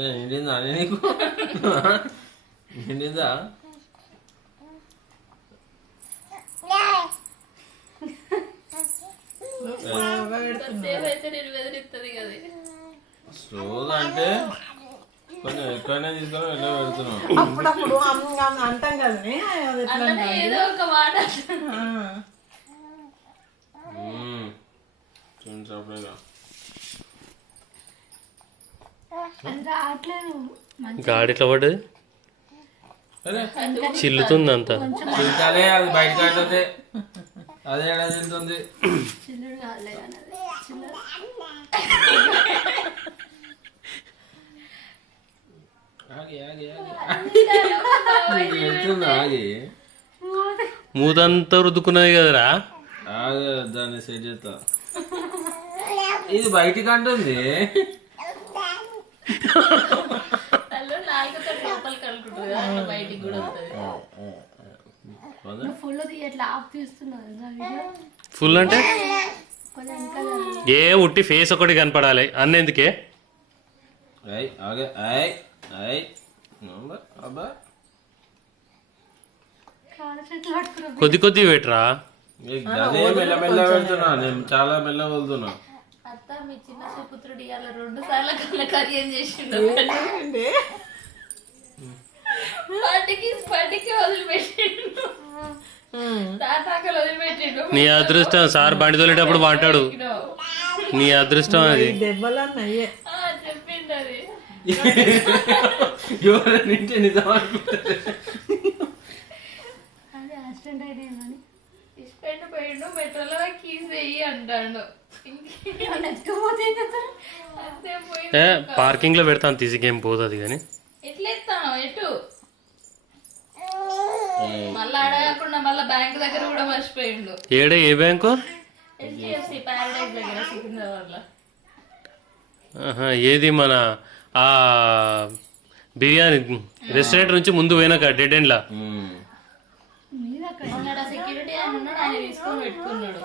నిండిందా నీకు? నిండిందా? స్లోగా అంటే కొంచెం ఎక్కువనే తీసుకొని వెళ్ళి పెడుతున్నాం. అప్పుడప్పుడు అంటాం కదా ఏదో ఒక మాట. గాడిట్లా పడ్డది చిల్లుతుంది అంతా. చిల్తాలే, అది బయటకు అంటుంది. అదే ఎలా చిల్లుతుంది? మూతంతా రుద్దుకున్నది కదరా. దాన్ని సెట్ చేస్తా. ఇది బయటికి అంటుంది. ఫుల్ అంటే ఏ ఉట్టి ఫేస్ ఒకటి కనపడాలి అన్నెందుకే. కొద్ది కొద్ది పెట్టరా. మెల్ల పెడుతున్నా, నేను చాలా మెల్ల వెళ్తున్నా. అత్త మీ చిన్న సుపుత్రుడు ఇవాళ 2 సార్లు కళ్ళ కార్యం చేసిండు. పటికి వదిలిపెట్టిండు, తాతాకలు వదిలిపెట్టిండు. నీ అదృష్టం సార్ బండి తోలేటప్పుడు అంటాడు. నీ అదృష్టం అది. చెప్పిండు అది. ఎవరంటే నిజం ఇష్టపెట్టు పోయిండు, మెట్రోలో కీస్ వెయ్యి అంటాడు. పార్కింగ్ లో పెడతాను తీసుకేం పోతుంది కానీ ఎట్లా ఎత్తాను ఎటు మళ్ళీ అడగకుండా మళ్ళీ బ్యాంక్ దగ్గర కూడా మర్చిపోయిండు. ఏడే ఏ బ్యాంకు? HDFC ప్యారడైజ్ దగ్గర సికింద్రాబాద్ లో. ఏది మన ఆ బిర్యానీ రెస్టారెంట్ నుంచి ముందు పోయినాక డెడ్ ఎండ్ లా సెక్యూరిటీ ఆయన ఉన్నాడు, ఆయన తీసుకొని పెట్టుకున్నాడు.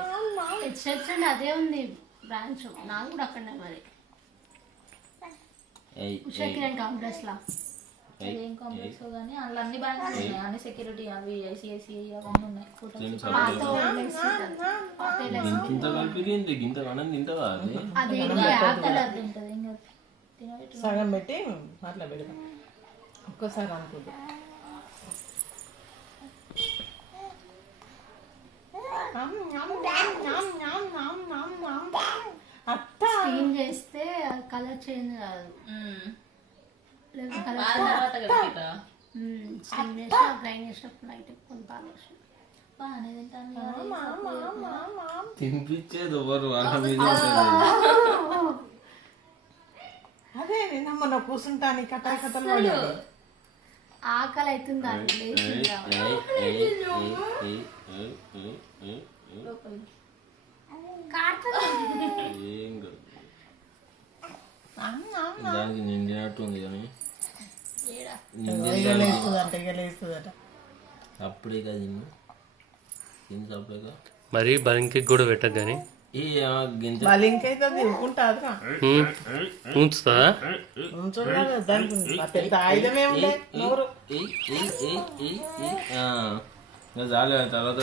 అదే ఉంది బ్రాంచ్, నాకు కూడా అక్కడనే మరి కాంప్లెక్స్ లా. ఏం కాంప్లెక్స్ కానీ అందులో అన్ని బ్యాంక్స్ ఉన్నాయి, అన్ని సెక్యూరిటీ అవి ICICI అవన్నీ ఉన్నాయి. సగం పెట్టి అట్లా పెడతాం ఒక్కసారి అనుకుంటా. స్టీమ్ చేస్తే కలర్ చేంజ్ కాదు. స్టీమ్ చేసి గ్రైండ్ చేసినప్పుడు లైట్ కొంచెం బాగా వస్తుంది. బాగానే తింటాను. తినిపించేది ఎవరు? అదే నిన్న మొన్న కూర్చుంటాను కథలు కథలు పడేది. ఆకలి అవుతుంది దానికి నిండినట్టుంది కానీ అప్పుడే కదా మరి బలింకి కూడా పెట్టకు కానీ ఉంచుతుందా? చాలే తర్వాత